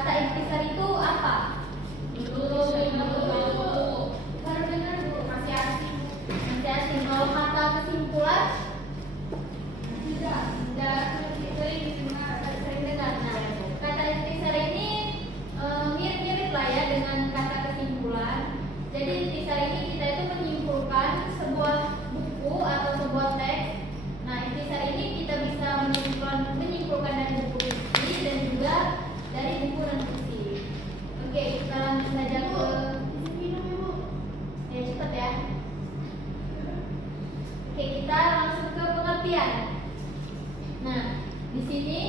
Kata intisar itu apa? Baru dengar Bu, masih asing. Masih asing. Kalau kata kesimpulan tidak sering dengar. Nah, kata intisar ini mirip-mirip lah ya dengan kata kesimpulan. Jadi intisar ini kita itu menyimpulkan sebuah buku atau sebuah teks. Nah, intisar ini kita bisa menyimpulkan dari buku fiksi dan juga dari buku non fiksi. Oke, kita langsung saja ke minum Ibu. Ya cepat ya. Oke, kita langsung ke pengertian. Nah, di sini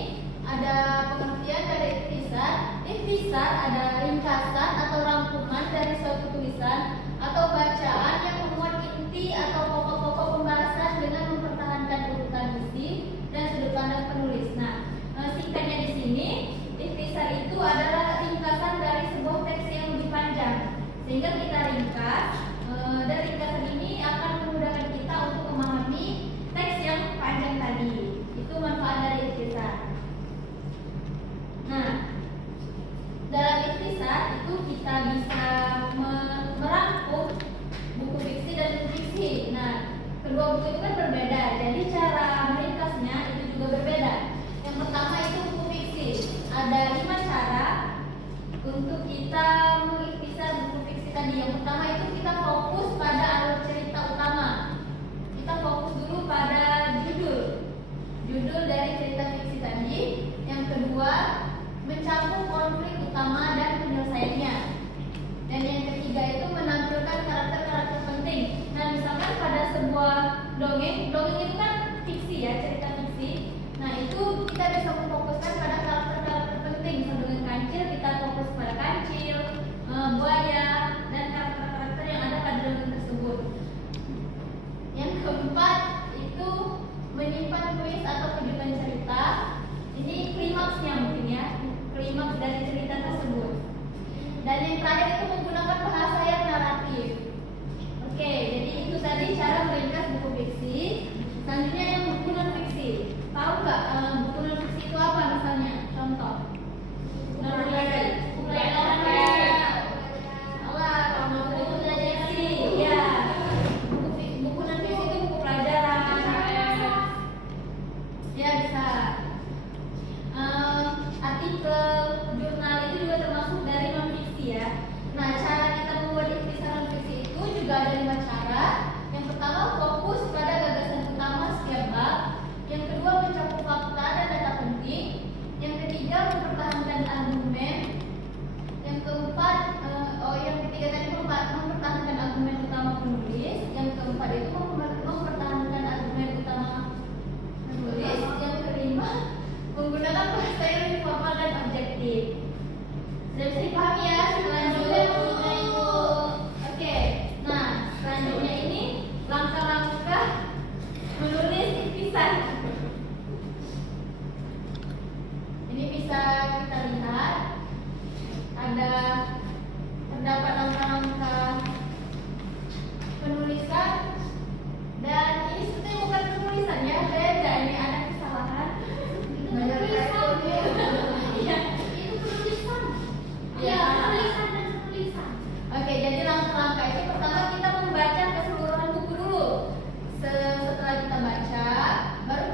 ada pengertian dari intisar. Intisar adalah ringkasan atau rangkuman dari suatu tulisan atau bacaan yang memuat inti atau pokok-pokok pembahasan dengan mempertahankan urutan isi dan sudut pandang penulis. Nah, singkatnya di sini, intisar itu adalah ringkasan dari sebuah teks yang lebih panjang. Sehingga kita ringkas, dan ringkasan ini akan memudahkan kita untuk memahami teks yang panjang tadi. Itu manfaat dari intisar. Nah, dalam intisar itu kita bisa merangkum buku fiksi dan non fiksi. Nah, kedua buku itu kan berbeda, jadi cara meringkasnya itu juga berbeda. Yang pertama itu buku fiksi. Ada 5 cara untuk kita mengintisar buku fiksi tadi. Yang pertama itu kita fokus pada alur cerita utama. Kita fokus dulu pada judul dari cerita fiksi tadi. Yang kedua, mencakup konflik utama dan penyelesaiannya. Dan yang ketiga itu menampilkan karakter-karakter penting. Nah, misalkan pada sebuah dongeng itu kan fiksi ya, cerita fiksi. Nah, itu kita bisa memfokuskan pada karakter-karakter penting. Sedangkan kancil kita fokus pada kancil, buaya, dan karakter-karakter yang ada pada dongeng tersebut. Yang keempat itu menyimpan twist atau kejutan cerita. Ini klimaksnya mungkin ya, klimaks dari cerita tersebut. Dan yang terakhir itu menggunakan bahasa yang naratif. Oke, jadi itu tadi cara meringkas buku fiksi. Selanjutnya yang buku non fiksi. Tahu nggak buku non fiksi itu apa misalnya? Contoh. Non fiksi. Buku non fiksi itu buku pelajaran. Ya bisa. Artikel, jurnal itu juga termasuk dari non fiksi ya. Nah, cara kita membuat intisar non fiksi itu juga ada 5 cara. Yang pertama, fokus pada gagasan utama setiap bab. Yang kedua, mencakup fakta dan data penting. Yang ketiga, mempertahankan argumen. Yang keempat, yang ketiga tadi mempertahankan argumen utama penulis. Yang keempat itu mempertahankan argumen utama penulis. Yang kelima, menggunakan bahasa yang informal dan objektif. Sudah bisa dipahami ya? Selanjutnya Ibu. Oke. Nah, selanjutnya ini langkah-langkah menulis intisar. Ini bisa kita lihat ada terdapat langkah-langkah penulisan, dan ini sebetulnya bukan penulisan ya, beda, ini ada kesalahan. Oke, jadi langkah-langkah itu pertama kita membaca keseluruhan buku dulu. Setelah kita baca, baru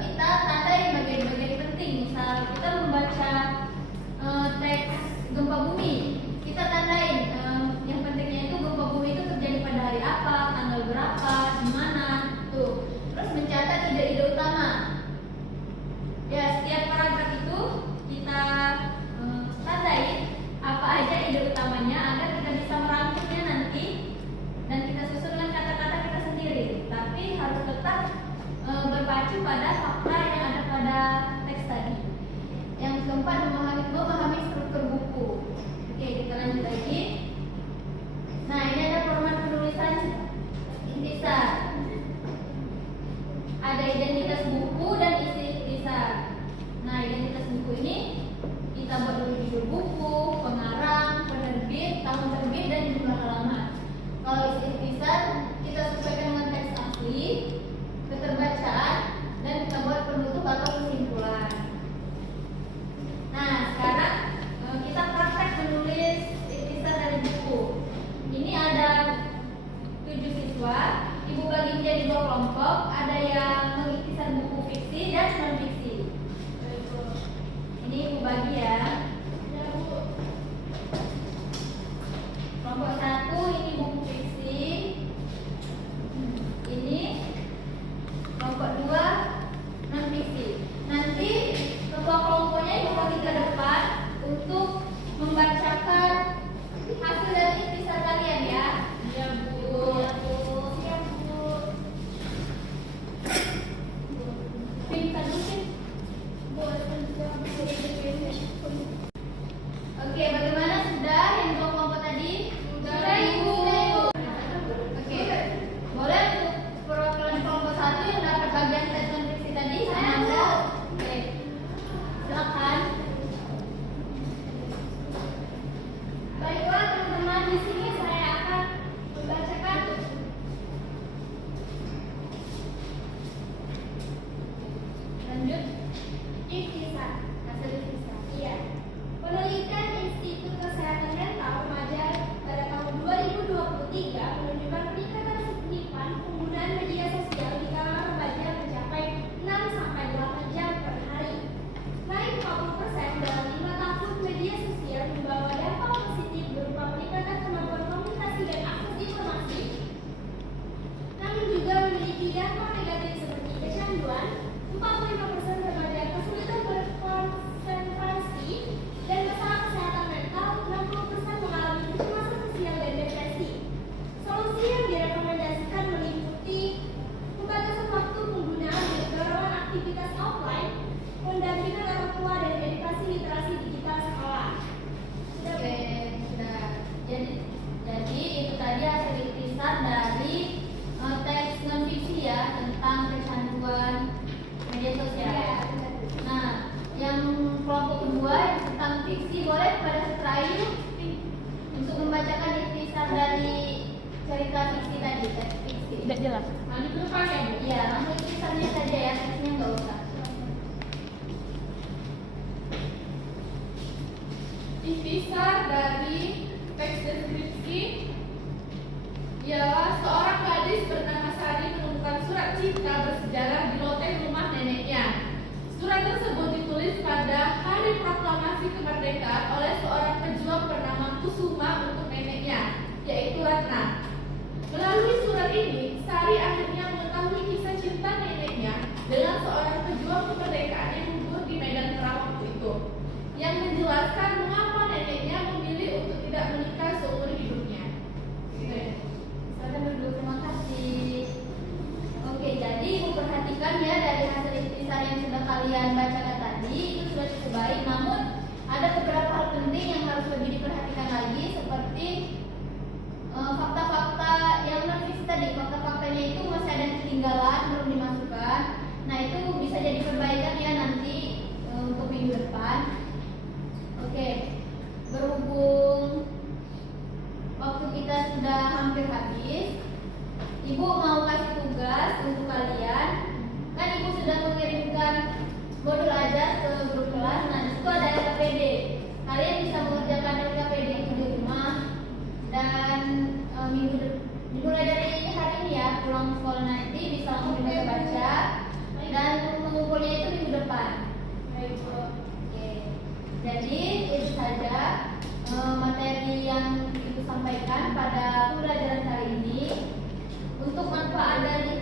bagi ya. Kelompok 1 ini buku fiksi. Ini kelompok 2 non fiksi. Nanti kelompok-kelompoknya ibu bagi ke depan untuk membacakan hasil dari ikhtisar kalian ya. Iya Bu. Siap Bu. Pintar mungkin. Oke, bagaimana sudah yang dua kelompok tadi? Sudah Ibu. Oke, boleh untuk perwakilan kelompok 1 yang dapat bagian statement fiksi tadi sama Anda. Oke, silakan. Baiklah teman-teman, di sini saya akan membacakan Lanjut. ikhtisar. Hasil ikhtisar. Iya. Penelitian Institut Kesehatan Mental Remaja pada tahun 2023 menunjukkan peningkatan signifikan penggunaan media sosial di kalangan remaja mencapai 6-8 jam per hari. Naik 40% dalam 5 tahun, media sosial membawa dampak positif berupa peningkatan kemampuan komunikasi dan akses informasi, namun juga memiliki dampak negatif seperti kecanduan. 45% remaja kesulitan berkonsentrasi dan masalah kesehatan mental. 60% mengalami kecemasan sosial dan depresi. Solusi yang direkomendasikan meliputi pembatasan waktu penggunaan dan dorongan aktivitas offline, pendampingan orang tua, dan edukasi literasi digital sekolah. Oke, sudah. Jadi itu tadi hasil ikhtisar dari teks non fiksi ya tentang kecanduan media sosial. Nah, yang kelompok kedua yang tentang fiksi, boleh kepada Sutra Ayu untuk membacakan ikhtisar dari cerita fiksi tadi, teks fiksi. Tidak jelas. Maju ke depan ya Bu? Iya, langsung ikhtisarnya saja ya, teksnya nggak usah. Ikhtisar dari teks deskripsi ialah seorang gadis bernama Sari menemukan surat cinta bersejarah di loteng rumah neneknya. Surat tersebut ditulis pada hari proklamasi kemerdekaan oleh seorang pejuang bernama Kusuma untuk neneknya, yaitu Ratna. Melalui surat ini, Sari akhirnya mengetahui kisah cinta neneknya dengan seorang pejuang kemerdekaan yang gugur di medan perang waktu itu, yang menjelaskan mengapa neneknya memilih untuk tidak menikah seumur hidupnya. Silakan duduk, terima kasih. Oke, jadi Ibu perhatikan ya dari hasil ikhtisar yang sudah kalian bacakan tadi itu sudah cukup baik. Namun ada beberapa hal penting yang harus lebih diperhatikan lagi, seperti fakta-fakta yang non fiksi tadi. Fakta-faktanya itu masih ada yang ketinggalan, belum dimasukkan. Nah, itu bisa jadi perbaikan ya nanti untuk minggu depan. Oke, berhubung waktu kita sudah hampir habis, Ibu mau kasih tugas untuk kalian. Kan Ibu sudah mengirimkan modul ajar ke grup kelas. Nah, di situ ada LKPD. Kalian bisa mengerjakan LKPD itu di rumah. Dan dimulai dari hari ini ya, pulang sekolah nanti bisa langsung dibaca. Dan mengumpulnya itu minggu depan. Oke. Jadi itu saja materi yang Ibu sampaikan pada pembelajaran kali ini. Untuk manfaat dari